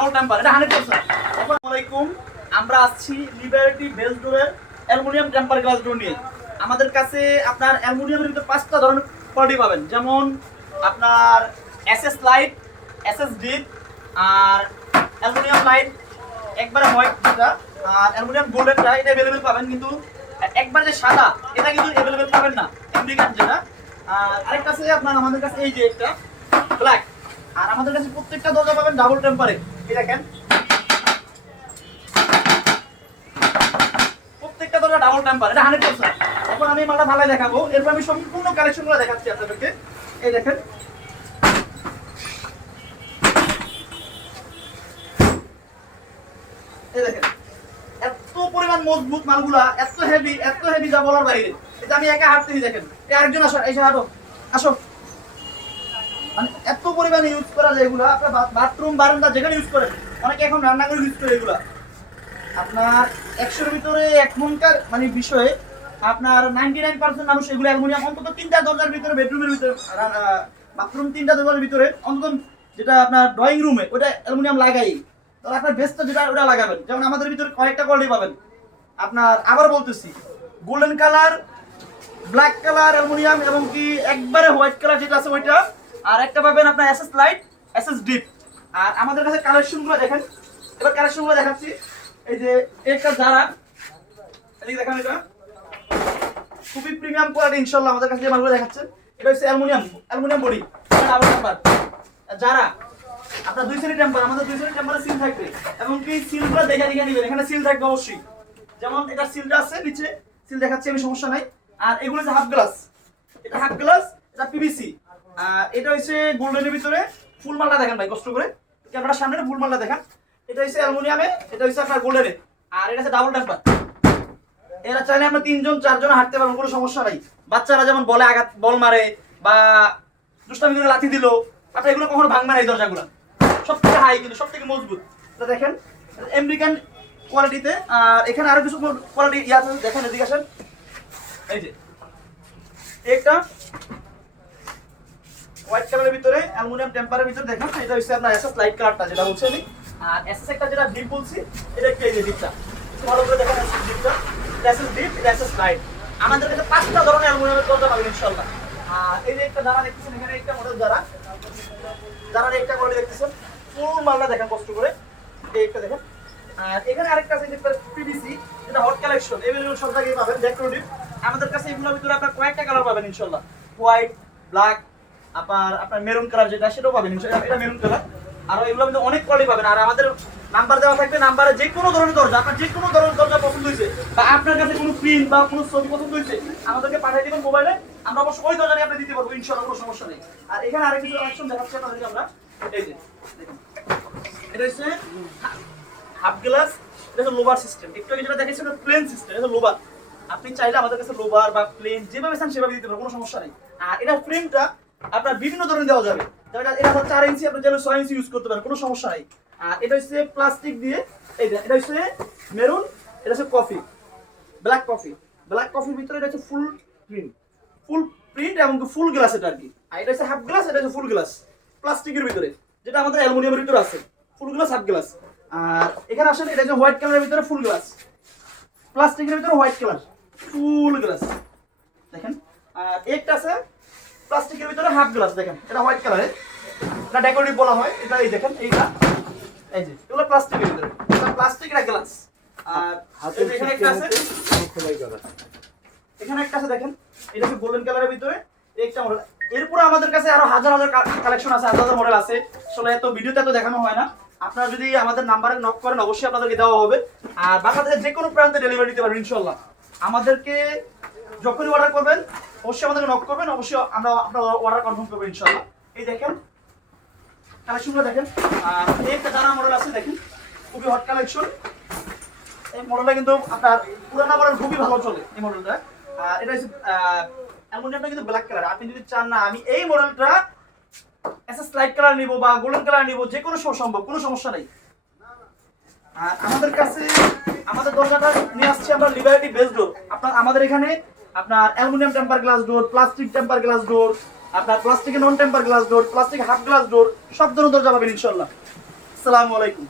Double temper, এটা 100%। আসসালামু আলাইকুম, আমরা আসছি লিবার্টি বেস ডোরের অ্যালুমিনিয়াম টেম্পার গ্লাস ডোর নিয়ে। আমাদের কাছে আপনার অ্যালুমিনিয়ামের ভিতরে 5টা ধরনের কোয়ালিটি পাবেন, যেমন আপনার এসএস লাইট, এসএস ডিপ, আর অ্যালুমিনিয়াম লাইট একবারে হোয়াইট যেটা, আর অ্যালুমিনিয়াম গোল্ডেনটা এটা অ্যাভেলেবেল পাবেন, কিন্তু একবার যে সাদা এটা কিন্তু অ্যাভেলেবেল পাবেন না, আমেরিকান যেটা। আর আরেকটা আছে আপনার আমাদের কাছে এই যে একটা ব্ল্যাক। আর আমাদের কাছে প্রত্যেকটা দরজা পাবেন ডাবল টেম্পারে। এই দেখেন প্রত্যেকটা দরজা ডাবল টেম্পার, এটা 100%। এখন আমি মালটা ভালো দেখাবো, এরপর আমি সম্পূর্ণ কালেকশনগুলো দেখাচ্ছি আপনাদেরকে। এই দেখেন এই দেখেন এত পরিমাণ মজবুত মালগুলা, এত হেভি যা বলার বাইরে। এটা আমি একা হাঁটতেছি, দেখেন এই আরেকজন আসো, এই হাঁটো, আসো। মানে এত পরিমাণে ইউজ করা যায় এগুলা, আপনার বাথরুম বারান্দা যেখানে ইউজ করেন, অনেকে এখন রান্না করে ইউজ করে এগুলা। আপনার 100-এর ভিতরে এখনকার মানে বিষয়ে আপনার 99% মানুষ এগুলো অ্যালুমিনিয়াম, অন্তত 3টা দরজার ভিতরে, বেডরুমের ভিতরে, বাথরুম 3টা দরজার ভিতরে অন্তত, যেটা আপনার ড্রয়িং রুমে ওটা অ্যালুমিনিয়াম লাগাই। তাহলে আপনার বেস্টটা যেটা ওটা লাগাবেন। যেমন আমাদের ভিতরে কয়েকটা কোয়ালিটি পাবেন আপনার, আবার বলতেছি, golden colour, black colour aluminium, এবং কি একবারে হোয়াইট কালার যেটা আছে ওইটা। আর একটা পাবেন আপনার এসএস লাইট, এসএস ডিপ। আর আমাদের কাছে কালেকশনগুলো দেখেন, এবার কালেকশনগুলো দেখাচ্ছি। এই যে একটা যারা এদিকে দেখেন, এটা খুবই প্রিমিয়াম কোয়ালিটি ইনশাআল্লাহ। আমাদের কাছে যে মালগুলো দেখাচ্ছেন এটা হচ্ছে অ্যালুমিনিয়াম বডি, ডাবল টেম্পার। যারা আপনার 2 সেমি টেম্পার, আমাদের 2 সেমি টেম্পারে সিল থাকবে, এবং কি সিলগুলো দেখে নেবেন, এখানে সিল থাকবে অবশ্যই। যেমন এটা সিলটা আছে নিচে, সিল দেখাচ্ছি আমি, সমস্যা নাই। আর এগুলো যে হাফ গ্লাস, এটা হাফ গ্লাস, এটা পিভিসি। আর এটা হচ্ছে গোল্ডেনের ভিতরে ফুল মালটা দেখেন ভাই, কষ্ট করে ক্যামেরার সামনে ফুল মালটা দেখান। এটা হচ্ছে অ্যালুমিনিয়ামে, এটা হচ্ছে আপনার গোল্ডেনে, আর এটা হচ্ছে ডাবল টেম্পার। এরা চাইলে আমরা 3জন 4জন হাঁটতে পারবো, কোনো সমস্যা নাই। বাচ্চারা যেমন বলে আঘাত বল মারে বা দুষ্টামি করে লাথি দিল, আপনার এগুলো কখনো ভাঙবে না। এই দরজাগুলো সব থেকে হাই, কিন্তু সব থেকে মজবুত। এটা দেখেন আমেরিকান কোয়ালিটিতে। আর এখানে আরো কিছু কোয়ালিটি ইয়ে আছে, দেখেন এদিকে আসেন। এই যে একটা হোয়াইট কালারের ভিতরে অ্যালুমিনিয়াম টেম্পারের ভিতরে দেখেন, এটা হচ্ছে আপনার এসএস লাইট কালারটা যেটা বলছি আমি। আর এসএস একটা যেটা ডিপ বলছি, এটা একটু এই যে ডিপটা ভালো করে দেখেন, এসএস ডিপটা, এসএস ডিপ, এসএস লাইট। আমাদের কাছে 5টা ধরনের অ্যালুমিনিয়ামের দরজা পাবেন ইনশাআল্লাহ। আর এই যে একটা যারা দেখতেছেন, এখানে একটা মডেল যারা একটা কোয়ালিটি দেখতেছেন, ফুল মালটা দেখেন কষ্ট করে, এই একটা দেখেন। আর এখানে আরেকটা আছে যেটা পিভিসি, যেটা হট কালেকশন, এভেলেবল সব জায়গায় পাবেন, ডেকোরেটিভ। আমাদের কাছে এগুলোর ভিতরে আপনার কয়েকটা কালার পাবেন ইনশাআল্লাহ, হোয়াইট, ব্ল্যাক, আপনার মেরুন কালার যেটা সেটাও পাবেন ইনশাআল্লাহ, এটা মেরুন কালার। আর এগুলোর ভিতরে অনেক কোয়ালিটি পাবেন। আর আমাদের নাম্বার দেওয়া থাকবে, নাম্বারে যে কোনো ধরনের দরজা, আপনার যে কোনো ধরনের দরজা পছন্দ হয়েছে বা আপনার কাছে কোনো প্রিন্ট বা কোনো ছবি পছন্দ হয়েছে, আমাদেরকে পাঠিয়ে দিবেন মোবাইলে, আমরা অবশ্যই ওই দরজা আপনি দিতে পারবো ইনশাআল্লাহ, কোনো সমস্যা নেই। আর এখানে আরেক কিছু কালেকশন দেখাচ্ছি আপনাদেরকে আমরা। এই যে দেখুন, এটা হচ্ছে হাফ গ্লাস, এটা হচ্ছে লোভার সিস্টেম। একটু আগে যেটা দেখেছি ওটা প্লেন সিস্টেম, এটা লোভার। আপনি চাইলে আমাদের কাছে লোভার বা প্লেন যেভাবে চান সেভাবে দিতে পারবো, কোনো সমস্যা নেই। আর এটা ফ্রেমটা আপনার বিভিন্ন ধরনের দেওয়া যাবে, যেমন এটা 4 ইঞ্চি, আপনি চাইলে 6 ইঞ্চি ইউজ করতে পারেন, কোনো সমস্যা নেই। আর এটা হচ্ছে প্লাস্টিক দিয়ে, এই যে এটা হচ্ছে মেরুন, এটা হচ্ছে কফি, ব্ল্যাক কফির ভিতরে এটা হচ্ছে ফুল প্রিন্ট এবং ফুল গ্লাস এটা আর কি। আর এটা হচ্ছে হাফ গ্লাস, এটা হচ্ছে ফুল গ্লাস প্লাস্টিকের ভিতরে, যেটা আমাদের অ্যালুমিনিয়ামের ভিতরে আছে, ফুল গ্লাস, হাফ গ্লাস। আর এখানে আসেন, এটা হচ্ছে হোয়াইট কালারের ভিতরে ফুল গ্লাস, প্লাস্টিকের ভিতরে হোয়াইট কালার ফুল গ্লাস দেখেন। আর একটা আছে প্লাস্টিকের ভিতরে হাফ গ্লাস, দেখেন এটা হোয়াইট কালারের, এটা ডেকোরেটিভ বলা হয়। এটা এই দেখেন, এইটা এই যে এগুলো প্লাস্টিকের ভিতরে, এটা প্লাস্টিকের গ্লাস। আর এখানে একটা আছে, দেখেন এটা হচ্ছে গোল্ডেন কালারের ভিতরে, একটা মডেল। এরপরে আমাদের কাছে আরো হাজার কালেকশন আছে, হাজার মডেল আছে, আসলে এত ভিডিওতে এত দেখানো হয় না। আপনারা যদি আমাদের নাম্বারে নক করেন অবশ্যই আপনাদেরকে দেওয়া হবে। আর বাংলাদেশের যে কোনো প্রান্তে ডেলিভারি দিতে পারবেন ইনশাআল্লাহ। আমাদেরকে যখনই অর্ডার করবেন অবশ্যই আমাদেরকে নক করবেন, অবশ্যই আমরা আপনার অর্ডার কনফার্ম করবো ইনশাআল্লাহ। এই দেখেন কালেকশনগুলো দেখেন। আর এই একটা জানা মডেল আছে, দেখেন খুবই হট কালেকশন। এই মডেলটা কিন্তু আপনার পুরানা মডেল খুবই ভালো চলে এই মডেলটা। আর এটা হচ্ছে অ্যালুমিনিয়ামটা কিন্তু ব্ল্যাক কালার। আপনি যদি চান না আমি এই মডেলটা এসএস লাইট কালার নিব বা গোল্ডেন কালার নিব, যে কোনো সম্ভব, কোনো সমস্যা নেই। আর আমাদের কাছে আমাদের দরজাটা নিয়ে আসছি আমরা লিবার্টি বেস ডোর। আপনার আমাদের এখানে আপনার অ্যালুমিনিয়াম টেম্পার গ্লাস ডোর, প্লাস্টিক টেম্পার গ্লাস ডোর, আপনার প্লাস্টিকের নন টেম্পার গ্লাস ডোর, প্লাস্টিক হাফ গ্লাস ডোর, সব ধরনের দরজা পাবেন ইনশাআল্লাহ। আসসালামু আলাইকুম।